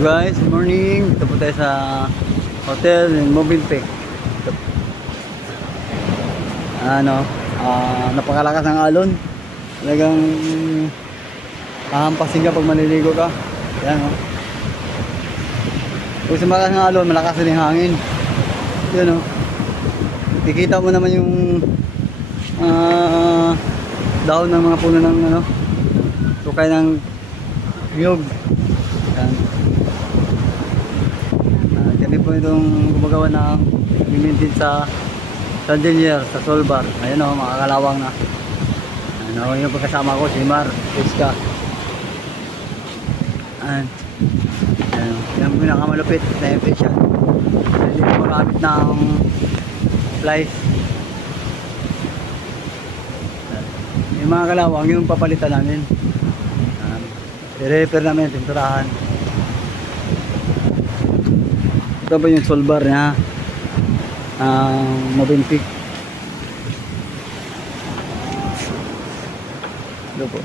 So guys, good morning. Dito po tayo sa hotel in Movenpick. Napakalakas ng alon. Talagang hahampasin ka pag maliligo ka. Yan o. Pag malakas ng alon, malakas din yung hangin. Yan o. Kikita mo naman yung dahon ng mga puno ng tukay ng hiyog. Yan. Kami po itong gumagawa ng maintain sa Sandinier, sa Solbar. Ayan o, makakalawang na. Ano yung pagkasama ko, si Mar, Fiska. Ayan. Yan yung pinakamalupit na yung fish yan. Hindi ko magamit ng flies. Yung mga kalawang, yung papalitan namin. I-repair namin, tinturahan. Ito ba yung Solbar niya? Movenpick. Ito po.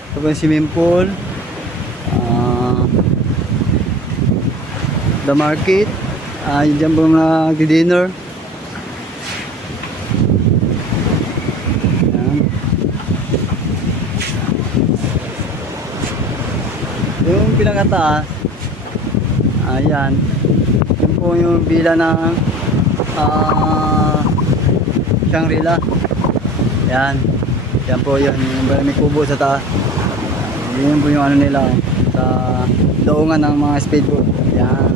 Ito ba yung swimming pool? The market. Yung dyan po nag-dinner. Yung pinakataas, ayan, yun po yung bila ng Shangri-La. Yan, yan po yun, yung may kubo sa taas. Yun po yung ano nila sa daungan ng mga speedboat. Yan.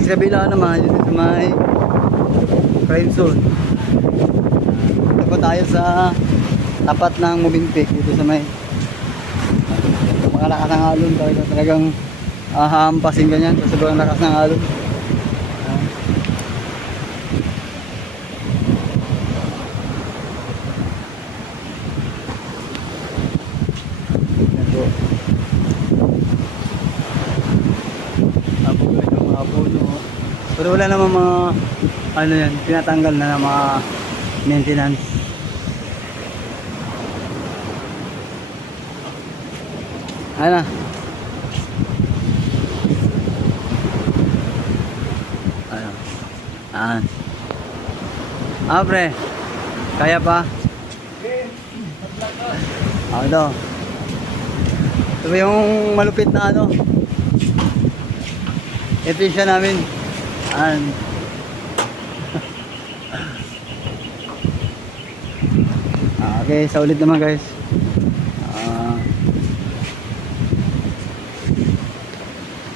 Sa kabila naman, yun sa may crime zone. Ito po tayo sa tapat ng Movenpick dito sa may makalakas ng alon. Talagang hahampasin ganyan sa sobrang lakas ng alon. Pero wala naman mga ano yan, tinatanggal na ng mga maintenance. Ano? Ano? Pre, kaya pa? Ito. Ito yung malupit na ano. Ito yung siya namin. Okay, sa ulit naman guys.